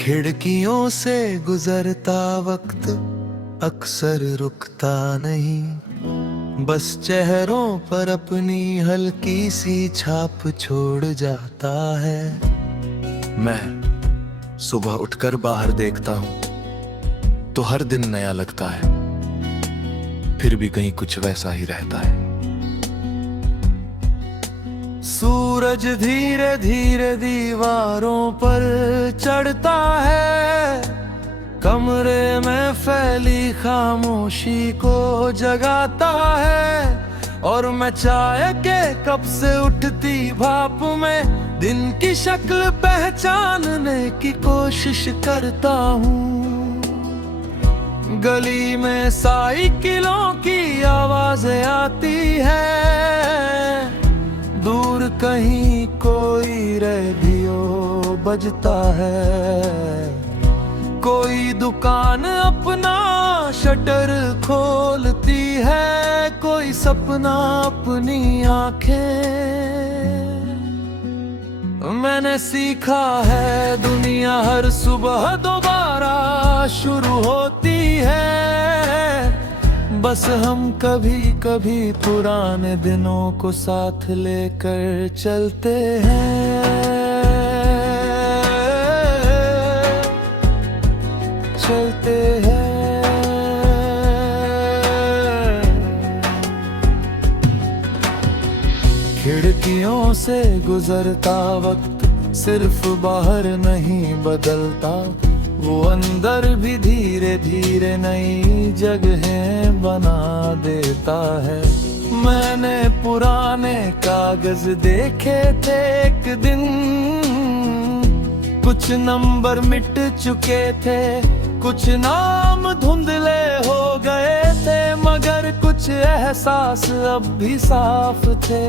खिड़कियों से गुजरता वक्त अक्सर रुकता नहीं, बस चेहरों पर अपनी हल्की सी छाप छोड़ जाता है। मैं सुबह उठकर बाहर देखता हूँ तो हर दिन नया लगता है, फिर भी कहीं कुछ वैसा ही रहता है। सूरज धीरे धीरे दीवारों पर चढ़ता है, कमरे में फैली खामोशी को जगाता है। और मैं चाय के कप से उठती भाप में दिन की शक्ल पहचानने की कोशिश करता हूँ। गली में साइकिलों की आवाजें आती है, दूर कहीं कोई रेडियो बजता है। कोई दुकान अपना शटर खोलती है, कोई सपना अपनी आंखें। मैंने सीखा है दुनिया हर सुबह दोबारा शुरू होती है, बस हम कभी कभी पुराने दिनों को साथ लेकर चलते हैं। चलते हैं। खिड़कियों से गुजरता वक्त सिर्फ बाहर नहीं बदलता, वो अंदर भी धीरे धीरे नई जगहें बना देता है। मैंने पुराने कागज देखे थे एक दिन, कुछ नंबर मिट चुके थे, कुछ नाम धुंधले हो गए थे, मगर कुछ एहसास अब भी साफ थे।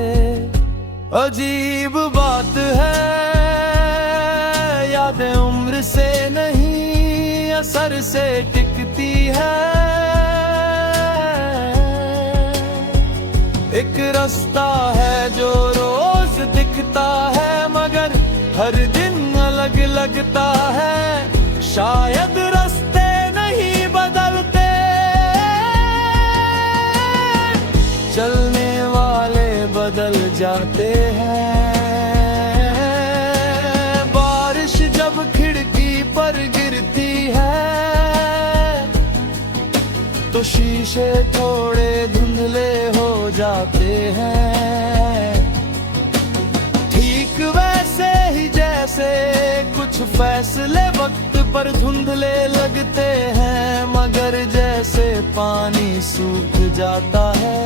अजीब बात है, यादें उम्र से नहीं असर से टिकती है। एक रास्ता है जो रोज दिखता है, मगर हर दिन अलग लगता है। शायद रास्ते नहीं बदलते, चलने वाले बदल जाते हैं। बारिश जब खिड़की पर गिरती है तो शीशे थोड़े धुंधले हो जाते हैं। ठीक वैसे ही जैसे कुछ फैसले वक्त पर धुंधले लगते हैं, मगर जैसे पानी सूख जाता है,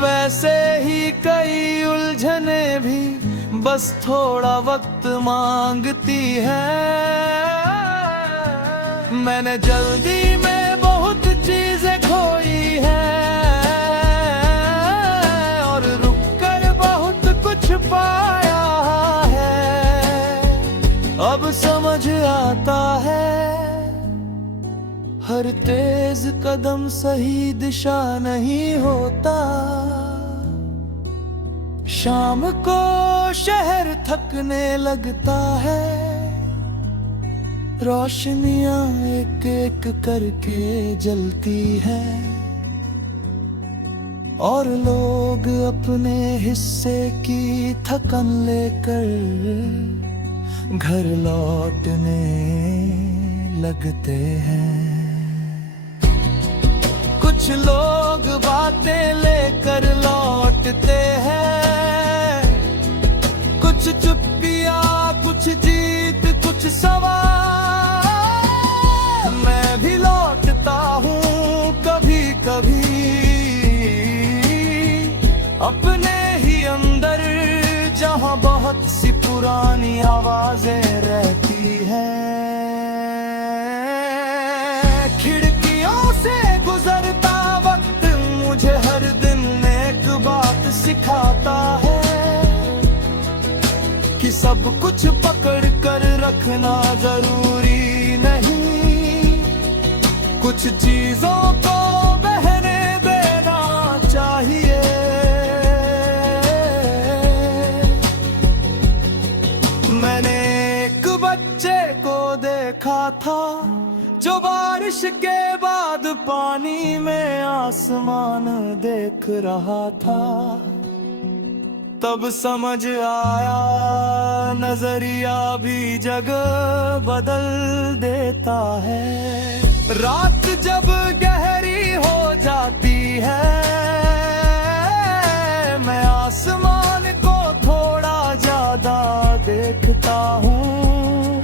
वैसे ही कई उलझने भी बस थोड़ा वक्त मांगती है। मैंने जल्दी में बहुत चीजें खोई हैं और रुककर बहुत कुछ पाया है। अब समझ आता है, हर तेज कदम सही दिशा नहीं होता। शाम को शहर थकने लगता है, रोशनियां एक एक करके जलती हैं, और लोग अपने हिस्से की थकन लेकर घर लौटने लगते हैं। कुछ लोग बातें लेकर लौटते हैं, कुछ चुप्पियां, कुछ जीत, कुछ सवाल। मैं भी लौटता हूँ कभी कभी अपने ही अंदर, जहाँ बहुत सी पुरानी आवाजें रहती हैं। खिड़कियों से गुजरता वक्त मुझे हर दिन एक बात सिखाता है कि सब कुछ पकड़ कर रखना जरूरी नहीं, कुछ चीजों को बहने देना चाहिए। मैंने एक देखा था, जो बारिश के बाद पानी में आसमान देख रहा था। तब समझ आया नजरिया भी जगह बदल देता है। रात जब गहरी हो जाती है, मैं आसमान को थोड़ा ज्यादा देखता हूँ।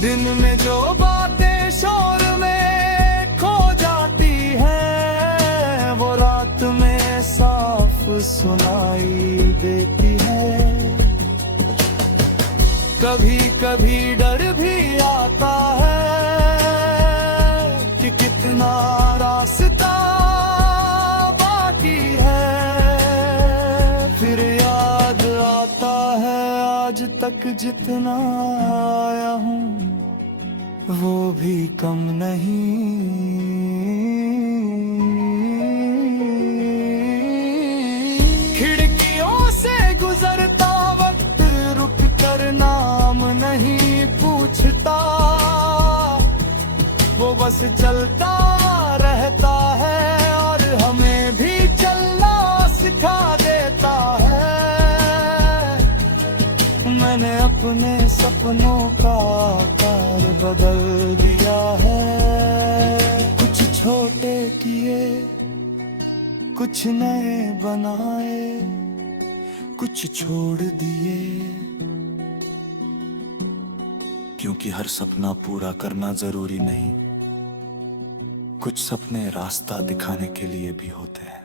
दिन में जो बातें शोर में खो जाती है, वो रात में साफ सुनाई देती है। कभी कभी डर भी आता है कि कितना रास्ता बाकी है। फिर याद आता है आज तक जितना आया हूँ, वो भी कम नहीं। खिड़कियों से गुजरता वक्त रुक कर नाम नहीं पूछता, वो बस चलता रहता है और हमें भी चलना सिखा देता है। मैंने अपने सपनों का आकार बदल दिया है। कुछ छोटे किए, कुछ नए बनाए, कुछ छोड़ दिए। क्योंकि हर सपना पूरा करना जरूरी नहीं, कुछ सपने रास्ता दिखाने के लिए भी होते हैं।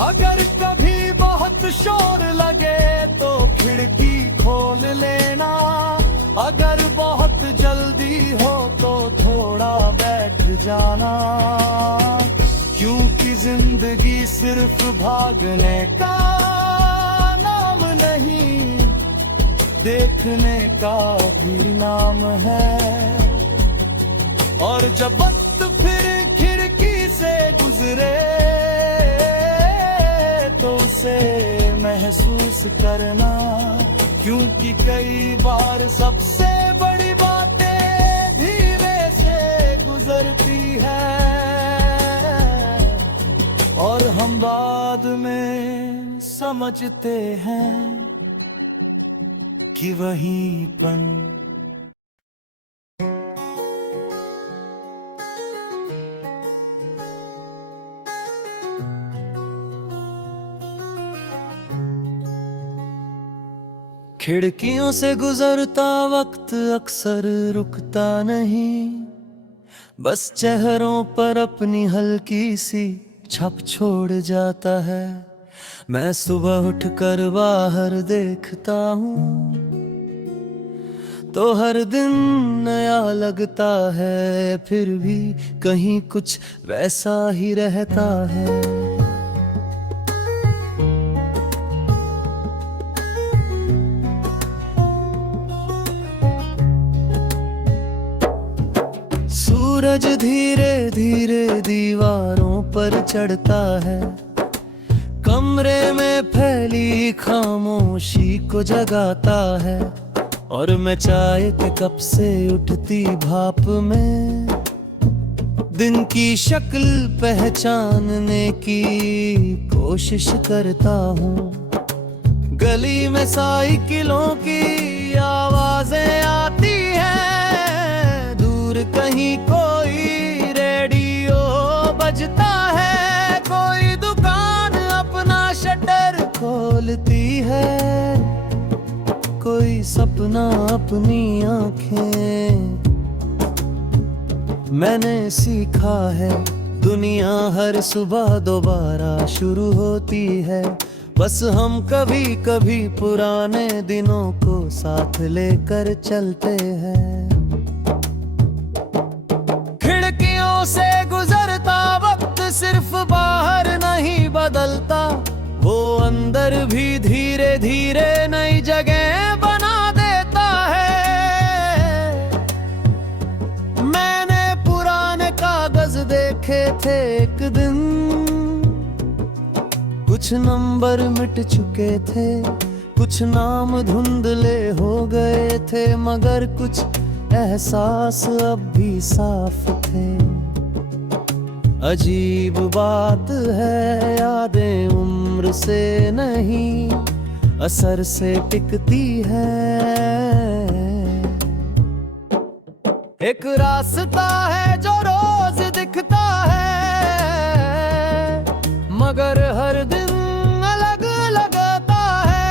अगर कभी बहुत शोर लगे तो खिड़की खोल लेना, अगर बहुत जल्दी हो तो थोड़ा बैठ जाना। क्योंकि जिंदगी सिर्फ भागने का नाम नहीं, देखने का भी नाम है। और जब वक्त फिर खिड़की से गुजरे तो उसे महसूस करना। क्योंकि कई बार सबसे बड़ी बातें धीरे से गुजरती है और हम बाद में समझते हैं कि वहीं पर खिड़कियों से गुजरता वक्त अक्सर रुकता नहीं, बस चेहरों पर अपनी हल्की सी छप छोड़ जाता है। मैं सुबह उठकर बाहर देखता हूँ तो हर दिन नया लगता है, फिर भी कहीं कुछ वैसा ही रहता है। सूरज धीरे धीरे दीवारों पर चढ़ता है, कमरे में फैली खामोशी को जगाता है। और मैं चाय के कप से उठती भाप में दिन की शक्ल पहचानने की कोशिश करता हूँ। गली में साइकिलों की आवाजें आती हैं, दूर कहीं कोई रेडियो बजता है, कोई दुकान अपना शटर खोलती है, कोई सपना अपनी आंखें। मैंने सीखा है दुनिया हर सुबह दोबारा शुरू होती है, बस हम कभी कभी पुराने दिनों को साथ लेकर चलते हैं। खिड़कियों से गुजरता वक्त सिर्फ बाहर नहीं बदलता, वो अंदर भी धीरे धीरे नई जगह बना देता है। मैंने पुराने कागज देखे थे एक दिन, कुछ नंबर मिट चुके थे, कुछ नाम धुंधले हो गए थे, मगर कुछ एहसास अब भी साफ थे। अजीब बात है, यादें उम्र से नहीं असर से टिकती है। एक रास्ता है जो रोज दिखता है, मगर हर दिन अलग लगता है।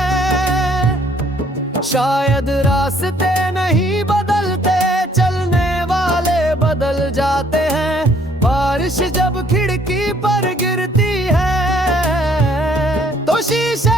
शायद रास्ते नहीं बदलते, चलने वाले बदल जाते हैं। बारिश जब खिड़की पर गिरती है तो शीशे